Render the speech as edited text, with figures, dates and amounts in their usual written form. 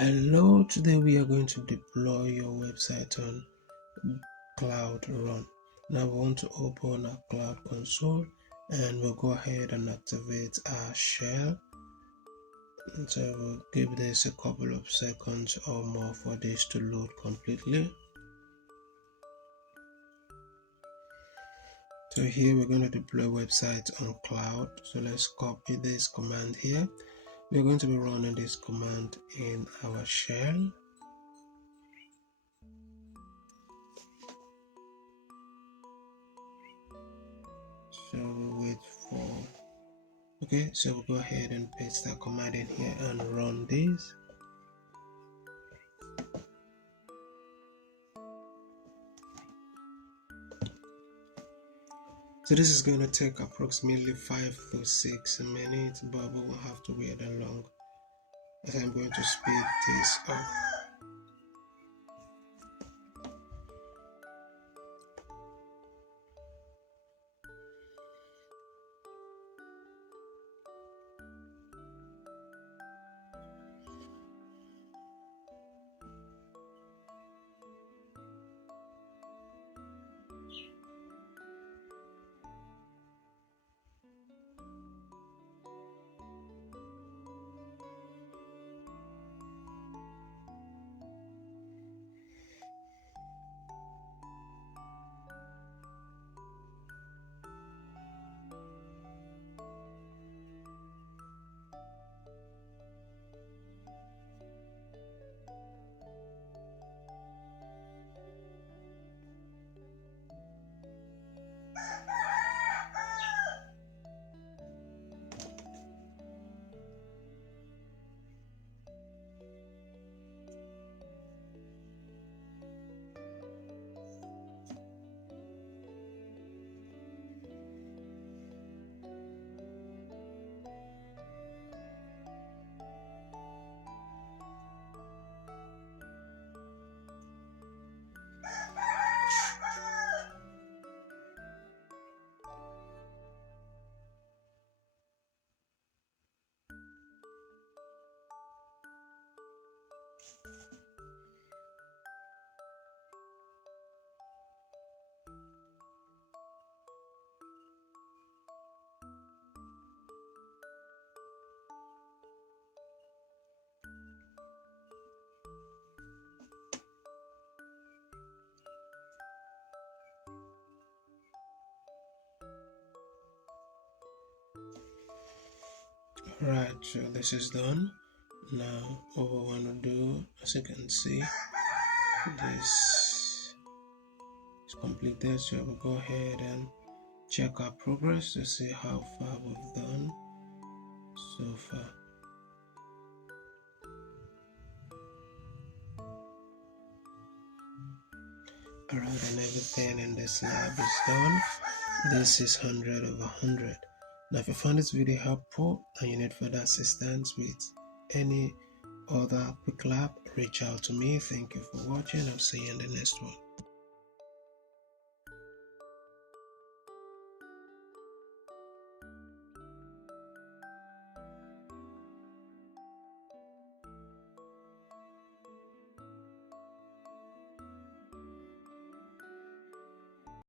Hello, today we are going to deploy your website on Cloud Run. Now we want to open our Cloud Console and we'll go ahead and activate our shell. So we'll give this a couple of seconds or more for this to load completely. So here we're going to deploy websites on cloud. So let's copy this command here. We're going to be running this command in our shell. So we'll wait for, okay, so we'll go ahead and paste that command in here and run this. So this is going to take approximately 5 to 6 minutes, but we won't have to wait that long as I'm going to speed this up. Right, so this is done. Now what we want to do, as you can see, this is completed. So we'll go ahead and check our progress to see how far we've done so far. Alright, and everything in this lab is done. This is 100 over 100. Now if you found this video helpful and you need further assistance with any other quick lab, reach out to me. Thank you for watching. I'll see you in the next one.